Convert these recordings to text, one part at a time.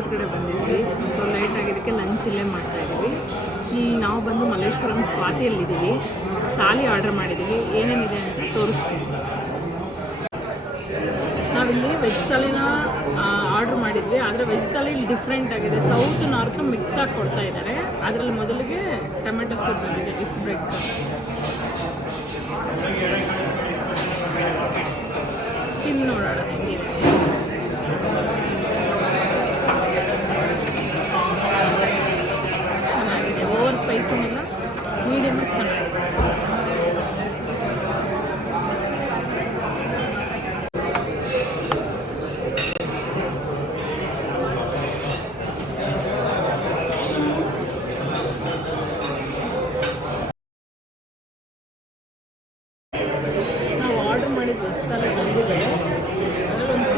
Road ಕಡೆ ಬಂದಿದ್ವಿ. So late ಆಗಿದ್ದಕ್ಕೆ ಲಂಚ್ ಇಲ್ಲೇ ಮಾಡ್ತಾಯಿದ್ದೀವಿ. ನಾವು ಬಂದು ಮಲ್ಲೇಶ್ವರಂ ಸ್ವಾತಿಯಲ್ಲಿದ್ದೀವಿ. ಥಾಲಿ ಆರ್ಡರ್ ಮಾಡಿದ್ದೀವಿ. ಏನೇನಿದೆ ಅಂತ ತೋರಿಸ್ತೀವಿ. ನಾವಿಲ್ಲಿ ವೆಜ್ ಥಾಲಿನ ಆರ್ಡ್ರ್ ಮಾಡಿದ್ವಿ. ಆದರೆ ವೆಜ್ ಥಾಲಿ ಇಲ್ಲಿ ಡಿಫ್ರೆಂಟ್ ಆಗಿದೆ. ಸೌತ್ ನಾರ್ತ್ ಮಿಕ್ಸ್ ಆಗಿ ಕೊಡ್ತಾ ಇದ್ದಾರೆ. ಅದರಲ್ಲಿ ಮೊದಲಿಗೆ ಟೊಮೆಟೊ ಸೂಪ್ ಬಂದಿದೆ ವಿತ್ ಬ್ರೆಡ್. ತಿಂದು ನೋಡೋಣ ಹೆಂಗಿದೆ. ಚೆನ್ನಾಗಿದೆ. ಓವರ್ ಸ್ಪೈಸಿನಿಲ್ಲ, ಮೀಡಿಯಮ್ ಚೆನ್ನಾಗಿದೆ. ನಾವು ಆರ್ಡರ್ ಮಾಡಿದ ವೆಜ್ ಥಾಲಿ ಬಂದಿದೆ. ಅದರಲ್ಲಿ ಒಂದು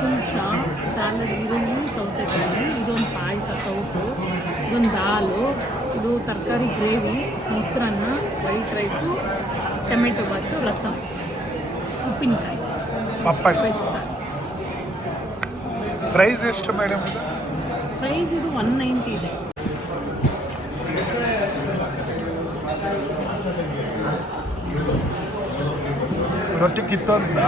ಕುಲ್ಚಾ, ಸ್ಯಾಲಡ್, ಈರುಳ್ಳಿ, ಸೌತೆಕಾಯಿ, ಇದೊಂದು ಪಾಯಸ ಸೌಟು, ಇದೊಂದು ದಾಲು, ಇದು ತರಕಾರಿ ಗ್ರೇವಿ, ಮೊಸರನ್ನ, ವೈಟ್ ರೈಸು, ಟೊಮೆಟೊ ಬಾತು, ರಸಂ, ಉಪ್ಪಿನಕಾಯಿ, ವೆಜ್ ಥಾಲಿ. ಪ್ರೈಸ್ ಎಷ್ಟು ಮೇಡಮ್? ಪ್ರೈಸ್ ಇದು 190 ಇದೆ. ರೊಟ್ಟಿ ಕಿತ್ತೋದ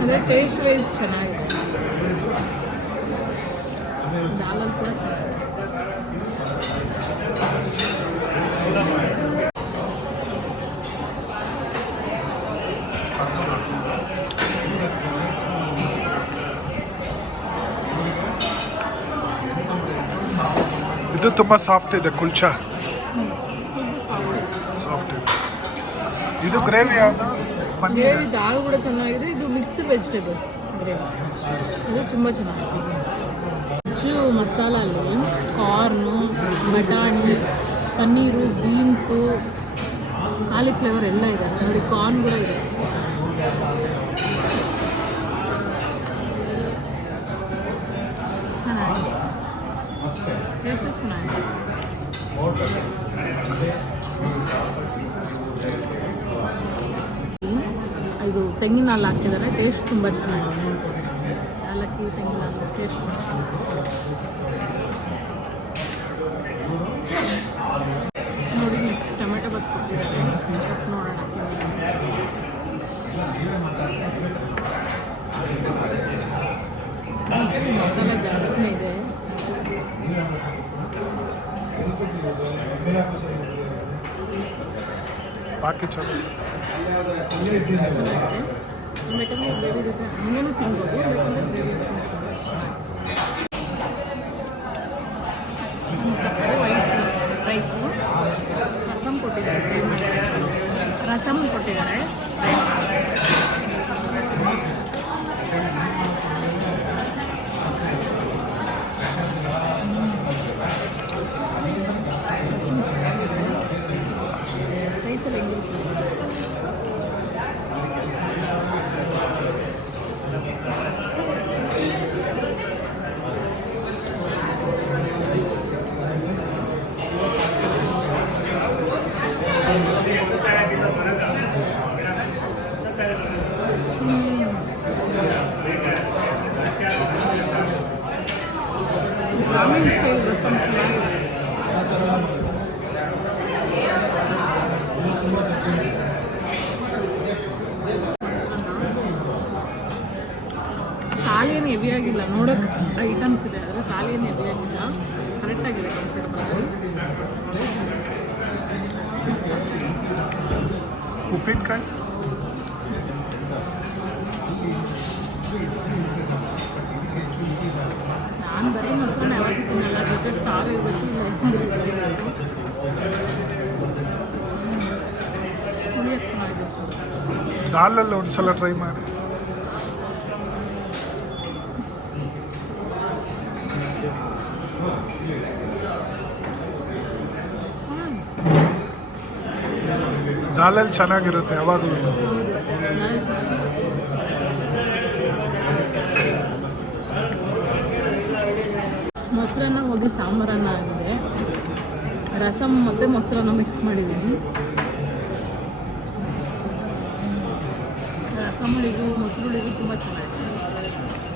ಅಂದರೆ ಟೇಸ್ಟ್ ವೈಸ್ ಚೆನ್ನಾಗಿದೆ. ದಾಲಲ್ಲಿ ಕೂಡ ಚೆನ್ನಾಗಿದೆ. ಇದು ತುಂಬ ಸಾಫ್ಟ್ ಇದೆ ಕುಲ್ಚಾ. ಸಾಫ್ಟ್ ಇದೆ. ಇದು ಗ್ರೇವಿ ಯಾವುದು? ಗ್ರೇವಿ ದಾಲ್ ಕೂಡ ಚೆನ್ನಾಗಿದೆ. ಇದು ಮಿಕ್ಸ್ಡ್ ವೆಜಿಟೇಬಲ್ಸ್ ಗ್ರೇವಿ, ಇದು ತುಂಬ ಚೆನ್ನಾಗಿದೆ. ವೆಜ್ಜು ಮಸಾಲಲ್ಲಿ ಕಾರ್ನು, ಬಟಾಣಿ, ಪನ್ನೀರು, ಬೀನ್ಸು, ಕಾಲಿಫ್ಲವರ್ ಎಲ್ಲ ಇದೆ ನೋಡಿ. ಕಾರ್ನ್ ಕೂಡ ಇದೆ. ಚೆನ್ನಾಗಿದೆ. ಟೇಸ್ಟ್ ಚೆನ್ನಾಗಿದೆ. ಇದು ತೆಂಗಿನ ಹಾಲು ಹಾಕಿದ್ದಾರೆ. ಟೇಸ್ಟ್ ತುಂಬ ಚೆನ್ನಾಗಿದೆ. ಏಲಕ್ಕಿ, ತೆಂಗಿನ ಹಾಲು ಟೇಸ್ಟ್ ನೋಡಿ. ನೆಕ್ಸ್ಟ್ ಟೊಮೆಟೊ ಬಾತ್ ಕೊಟ್ಟಿದ್ದಾರೆ. ನೋಡೋಣ. ಮಸಾಲೆ ಜಾಸ್ತಿನೇ ಇದೆ. ಬಾಕಿ ಚೆನ್ನಾಗಿದೆ. ಬೇಕಂದರೆ ಗ್ರೇವಿ ಜೊತೆ ಹಂಗೇನೂ ತಿನ್ಬೋದು. ಬೇಕಂದರೆ ಗ್ರೇವಿ ವೈಟ್ ರೈಸು, ರಸಮ್ ಕೊಟ್ಟಿದ್ದಾರೆ. ರಸಮ್ ಕೊಟ್ಟಿದ್ದಾರೆ. ರೈಸಲ್ಲಿ ಹೆಂಗಿರುತ್ತೆ? ಗ್ರಾಮೀಣ ಸ್ಟೈಲ್ ರಸಮ್ ಚೆನ್ನಾಗಿದೆ. ಥಾಲಿ ಏನು ಹೆವಿ ಆಗಿಲ್ಲ. ನೋಡೋಕೆ ಐಟಮ್ಸ್ ಇದೆ, ಆದರೆ ಥಾಲಿ ಏನು ಹೆವಿ ಆಗಿಲ್ಲ. ಕರೆಕ್ಟಾಗಿದೆ, ಕಂಫರ್ಟಬಲ್. ಉಪ್ಪಿನಕಾಯಿ ನಾನು ಬರೀ ಮೊಸರನ್ನ ಯಾವತ್ತೂ ತಿನ್ನಲ್ಲ. ಜೊತೆಗೆ ಸಾರು ಇರಬೇಕು, ಇಲ್ಲ ಇರಬೇಕು. ಚೆನ್ನಾಗಿದೆ. ದಾಲಲ್ಲಿ ಒಂದ್ಸಲ ಟ್ರೈ ಮಾಡಿ. ದಾಲಲ್ಲಿ ಚೆನ್ನಾಗಿರುತ್ತೆ ಯಾವಾಗಲೂ. ಮೊಸರನ್ನ ಹೋಗಿ ಸಾಂಬಾರನ್ನ ಆಗಿದೆ. ರಸಮ್ ಮತ್ತು ಮೊಸರನ್ನ ಮಿಕ್ಸ್ ಮಾಡಿದ್ದೀನಿ. ರಸಮಳಿಗೂ ಮೊಸರುಳಿಗೂ ತುಂಬ ಚೆನ್ನಾಗಿದೆ.